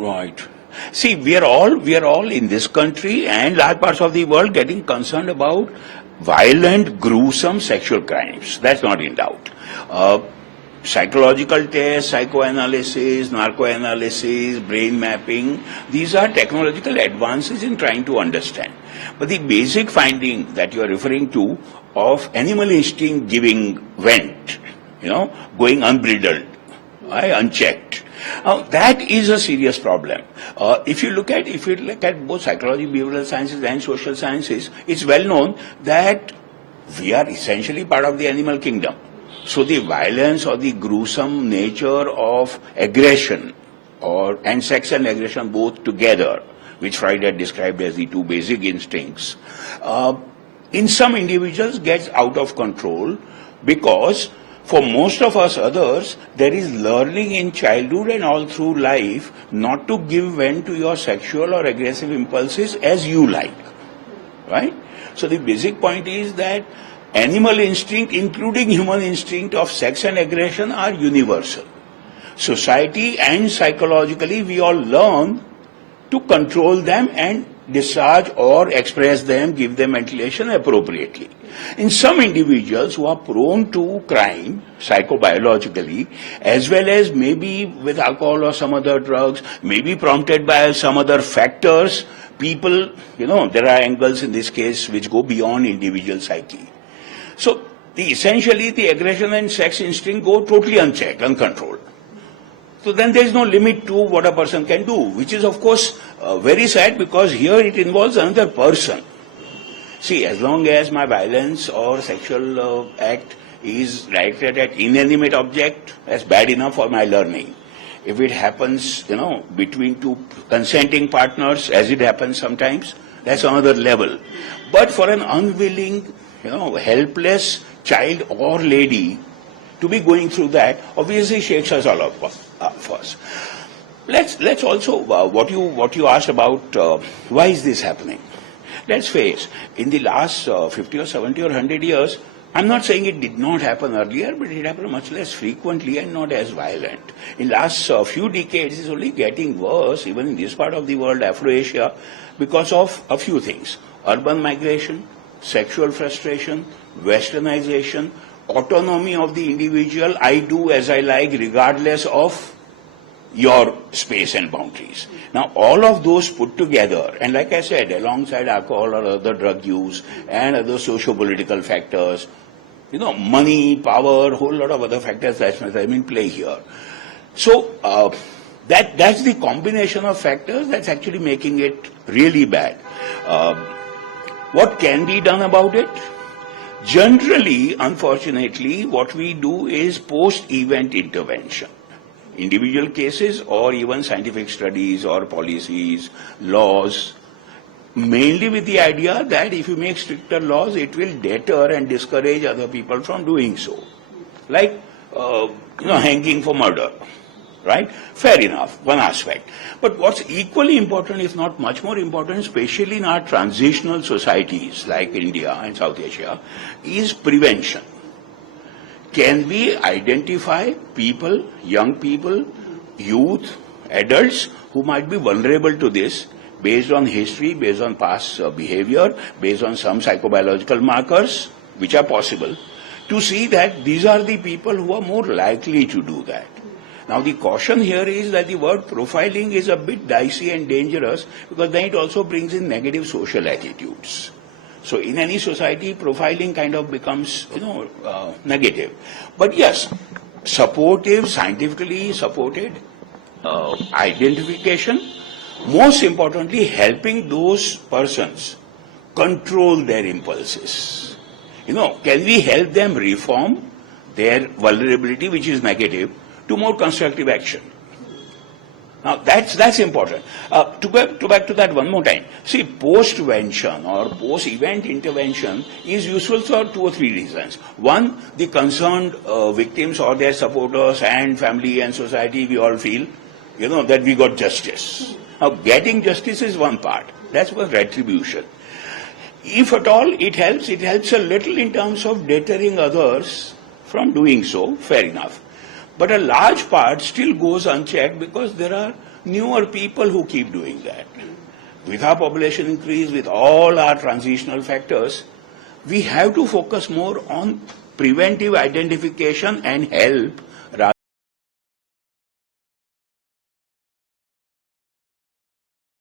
Right. See, we are all in this country and large parts of the world getting concerned about violent, gruesome sexual crimes. That's not in doubt. Psychological tests, psychoanalysis, narcoanalysis, brain mapping, these are technological advances in trying to understand. But the basic finding that you are referring to of animal instinct giving vent, going unbridled, unchecked. That is a serious problem. If you look at both psychology, behavioral sciences and social sciences, it's well known that we are essentially part of the animal kingdom. So the violence or the gruesome nature of aggression and sex and aggression both together, which Freud had described as the two basic instincts, in some individuals gets out of control because for most of us others, there is learning in childhood and all through life not to give vent to your sexual or aggressive impulses as you like, right? So the basic point is that animal instinct, including human instinct of sex and aggression, are universal. Society and psychologically, we all learn to control them and discharge or express them, give them ventilation appropriately. In some individuals who are prone to crime psychobiologically, as well as maybe with alcohol or some other drugs, maybe prompted by some other factors, people, there are angles in this case which go beyond individual psyche. So essentially the aggression and sex instinct go totally unchecked, uncontrolled. So then there is no limit to what a person can do, which is of course very sad because here it involves another person. See, as long as my violence or sexual act is directed at inanimate object, that's bad enough for my learning. If it happens, between two consenting partners, as it happens sometimes, that's another level. But for an unwilling, helpless child or lady to be going through that, obviously shakes us all up first. Let's also, what you asked about, why is this happening? Let's face, in the last 50 or 70 or 100 years, I'm not saying it did not happen earlier, but it happened much less frequently and not as violent. In last few decades, it's only getting worse, even in this part of the world, Afro-Asia, because of a few things. Urban migration, sexual frustration, westernization, autonomy of the individual, I do as I like regardless of your space and boundaries. Now all of those put together, and like I said, alongside alcohol or other drug use and other socio-political factors, money, power, whole lot of other factors that are in play here. So that's the combination of factors that's actually making it really bad. What can be done about it? Generally, unfortunately, what we do is post-event intervention. Individual cases or even scientific studies or policies, laws, mainly with the idea that if you make stricter laws, it will deter and discourage other people from doing so. Like, hanging for murder, right? Fair enough, one aspect. But what's equally important, if not much more important, especially in our transitional societies like India and South Asia, is prevention. Can we identify people, young people, youth, adults who might be vulnerable to this based on history, based on past behavior, based on some psychobiological markers, which are possible, to see that these are the people who are more likely to do that. Now the caution here is that the word profiling is a bit dicey and dangerous because then it also brings in negative social attitudes. So in any society, profiling kind of becomes, negative. But yes, supportive, scientifically supported identification, most importantly, helping those persons control their impulses. Can we help them reform their vulnerability, which is negative, to more constructive action? Now that's important. To go back to that one more time. See, post-vention or post-event intervention is useful for 2 or 3 reasons. One, the concerned victims or their supporters and family and society, we all feel, that we got justice. Now, getting justice is one part. That's what retribution. If at all it helps a little in terms of deterring others from doing so, fair enough. But a large part still goes unchecked because there are newer people who keep doing that. With our population increase, with all our transitional factors, we have to focus more on preventive identification and help